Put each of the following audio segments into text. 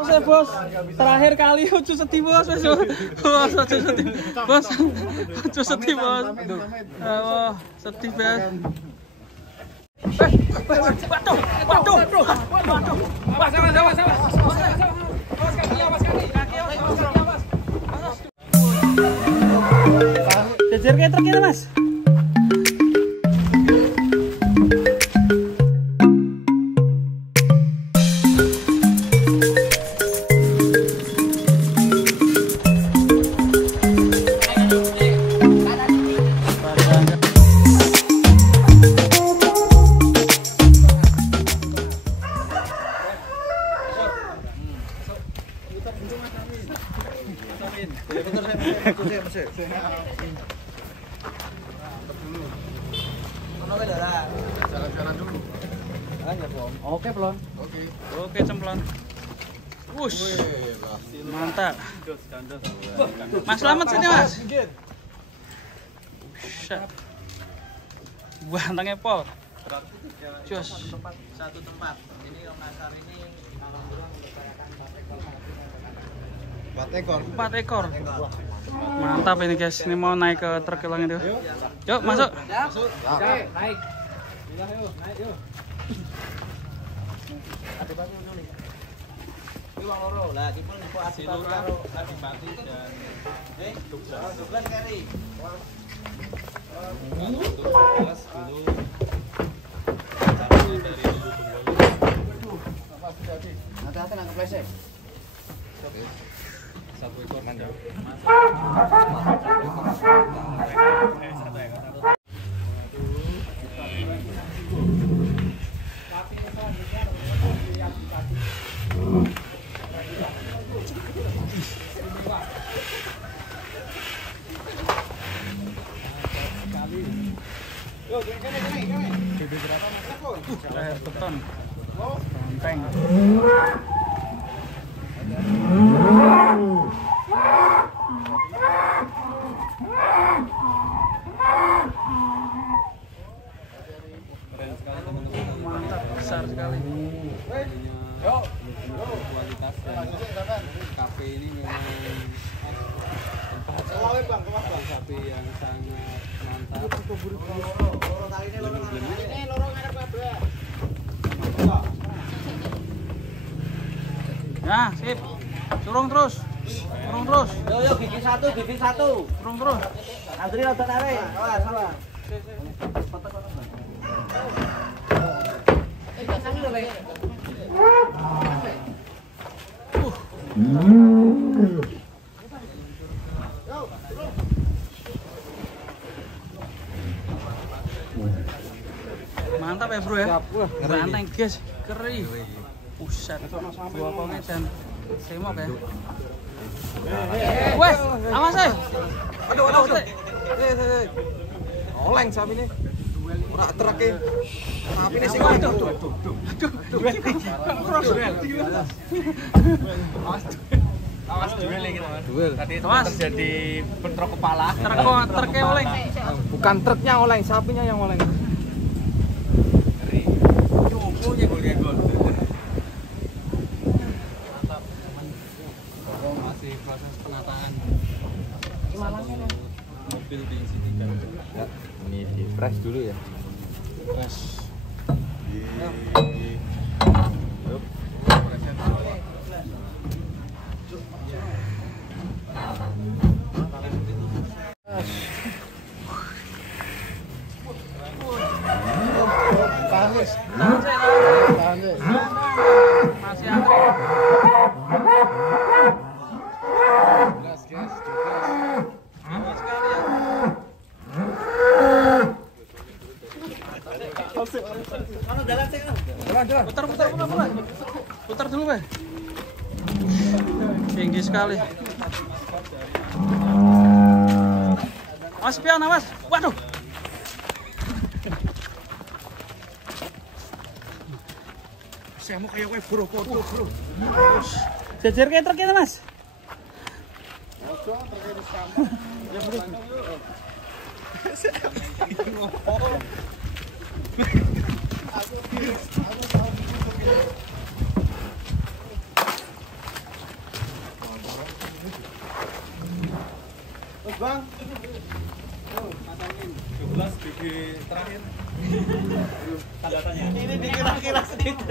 Bos, terakhir kali Ucu sedih bos, bos Ucu sedih, bos Ucu sedih bos, oh sedih bos. Waduh, jejer kayak truk ini mas. Oke pelon. Oke cemplon. Wush. Mantap. Mas selamat sini mas. Buah tangnya pol. Jos. Satu tempat. Ini Om Nasar ini malam burung memperkirakan 4 ekor. Mantap ini guys. Ini mau naik ke truk hilang itu. Yuk masuk. Oke, naik. Naik yuk. Adipati dulu. Ini wong loro. Lah dipun kok Adipati karo Adipati dan Douglas keri. Douglas dulu. Caranya dari dulu Bengkulu. Hati-hati nangkep lesek. Oke. Satu ekor mantap. Leher beton. Banteng. Keren sekali teman-teman. Mantap, besar sekali. Kualitas dan kafe ini memang tempat sapi yang sangat mantap. Nah, sip. Surung terus. Yo gigi satu. Surung terus. Andri rada narik. Awas. Mantap ya bro ya. Banteng guys, keri. Buset. Dua konge dan semok ya. Weh, awas eh. Aduh. Oleng sapi ini. Ora treke. Sapi ini sing waduh. Awas duel iki, Mas. Duel. Tadi Awas. terjadi bentrok kepala. Treke oleng. Bukan truknya oleng, sapinya yang oleng. Ngeri. Cukup nyenggol-nyenggol. Mantap. Masih proses penataan. Mobil di sini kan. Ya, ini di fresh dulu ya. Bas. Masih antri. Putar dulu, Pak. Tinggi sekali. Mas pion, Mas. Waduh. Saya mau kayak web bro. Jejer kayak truk ini, Mas. Bang. 12 gigi terakhir. Tanda tanya. Ini dikira-kira sedikit.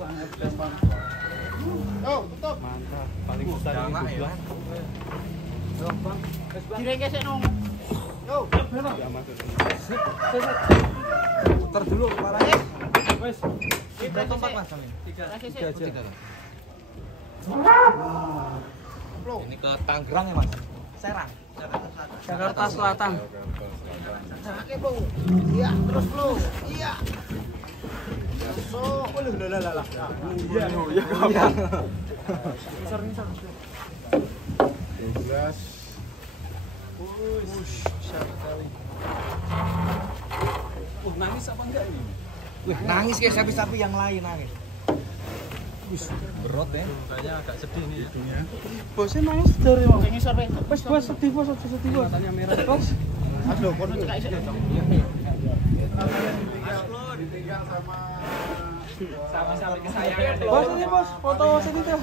Sangat gampang. Yo, tutup. Mantap. Paling susah di 12. Direngke sik nong. Yo, Putar dulu parahnya. wes. Tiga tempat Mas. Tiga Tiga aja. Flow. Ini ke Tangerang ya Mas. Serang. Jakarta Selatan. Oke, Bu. Iya, terus flow. Iya. So, lah. Iya. Iya. Sorry. 12. Nangis apa enggak ini? Wih, nangis kayak sapi-sapi yang lain nangis. Berat ya. Kayaknya agak sedih nih ya. Bosnya nangis dari mau. Ngisor, Pak. Bos sedih bos, sedih bos. Matanya merah bos. Aduh, kono cekak isih. Ditinggal sama sapi kesayangan. Bos ini bos, foto sedih tuh.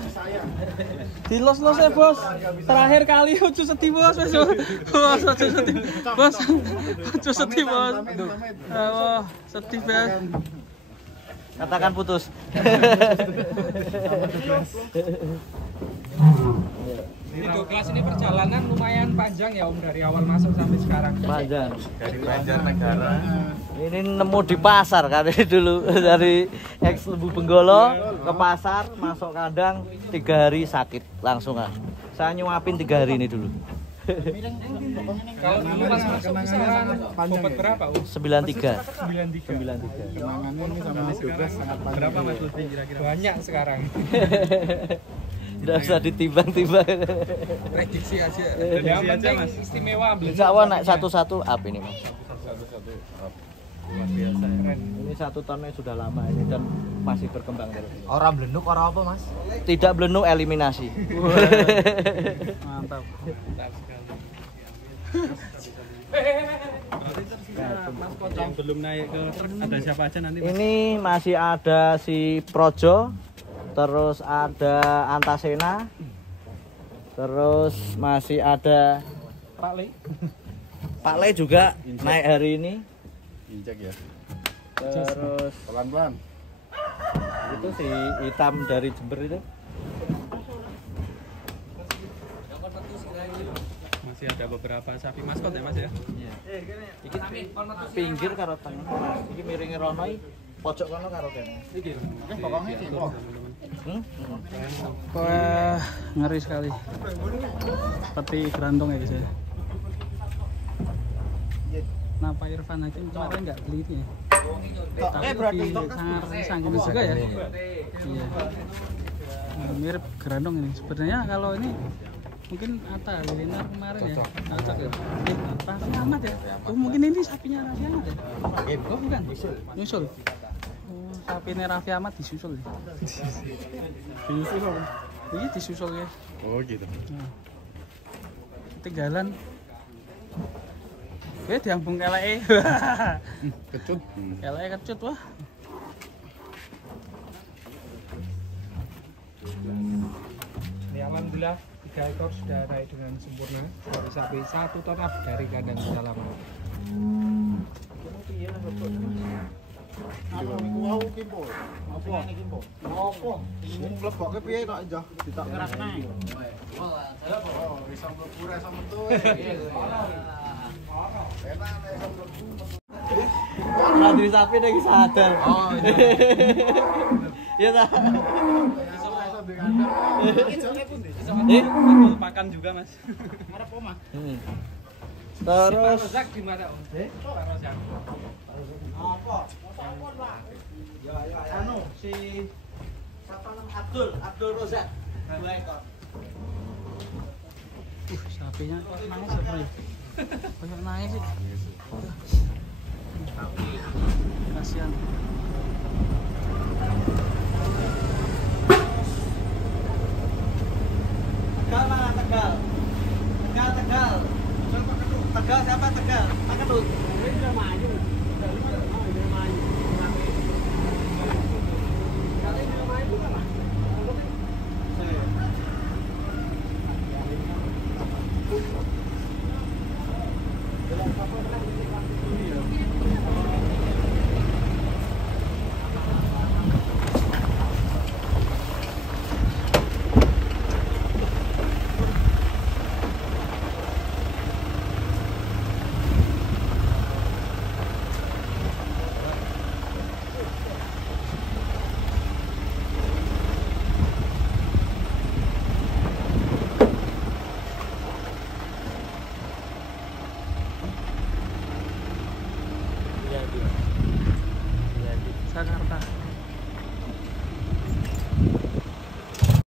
Di los ya bos. Terakhir kali Ucu sedih bos. Bos Ucu sedih. Bos Ucu sedih bos. Wah sedih bos. Katakan putus. Ini 12 ini perjalanan lumayan panjang ya Om dari awal masuk sampai sekarang. Panjang. Dari Banjarnegara. Ini nemu di pasar kan dulu dari ex Lembu Benggolo ke pasar masuk kandang 3 hari sakit langsung kan. Saya nyuapin 3 hari ini dulu. Kalau dulu pas masuk kisaran bobot berapa Om? 93. 93. Kenangannya ini sama 12 sangat panjang. Berapa Mas Lutfi kira-kira? Banyak sekarang. Udah usah ditimbang-timbang. Prediksi aja. Dan yang penting istimewa beli. Insya Allah naik satu-satu up ini Mas. Luar biasa. Keren. Ini 1 tonnya sudah lama ini dan masih berkembang terus. Orang belenduk orang apa, Mas? Tidak belenu eliminasi. Mantap. Mantap sekali. Maskot yang belum naik ke truk ada siapa aja nanti Mas? Ini masih ada si Projo, terus ada Antasena, terus masih ada Pak Le. Pak Le juga naik hari ini. Injek ya. Terus Pelan-pelan. itu si hitam dari Jember itu. Masih ada beberapa sapi maskot ya Mas ya? Iki pinggir karo tengah. Iki miringe rono iki pojok kono karo kene. Iki. Pokoknya iki kok. Wah ngeri sekali. Seperti gerandong ya guys ya. Nah Pak Irfan Hakim kemarin nggak teliti ya. Tapi sangat sanggini juga ya. Iya. Mirip gerandong ini. Sebenarnya kalau ini mungkin Atta Halilintar kemarin ya. Cocok ya. Raffi Ahmad ya. Oh mungkin ini sapinya Raffi Ahmad ya. Oh bukan. Nyusul. Oh sapinya Raffi Ahmad disusul ya. Disusul apa? Iya disusul ya. Oh gitu. Nah. Ketinggalan. Diambung keleke. Kecut. Keleke kecut wah. Ini alhamdulillah 3 ekor sudah naik dengan sempurna. Sudah sapi 1 ton up dari kandang sudah lama. Wow kimpo. Apa? Apa? Mlebokke piye kok njah ditak kerasne. Oh, iso mlebu ra iso metu. Enak nek iso mlebu. Nanti sapi lagi sadar. Oh iya. Iya ta. Iso di kandang. Ijone pundi? Makan juga Mas. Arep omah. Terus Rozak di mana Om? Pak Rozak. Apa? Ya anu si Abdul Rozak 2 ekor. Sapinya nangis apa ya? Banyak nangis sih. Kasihan.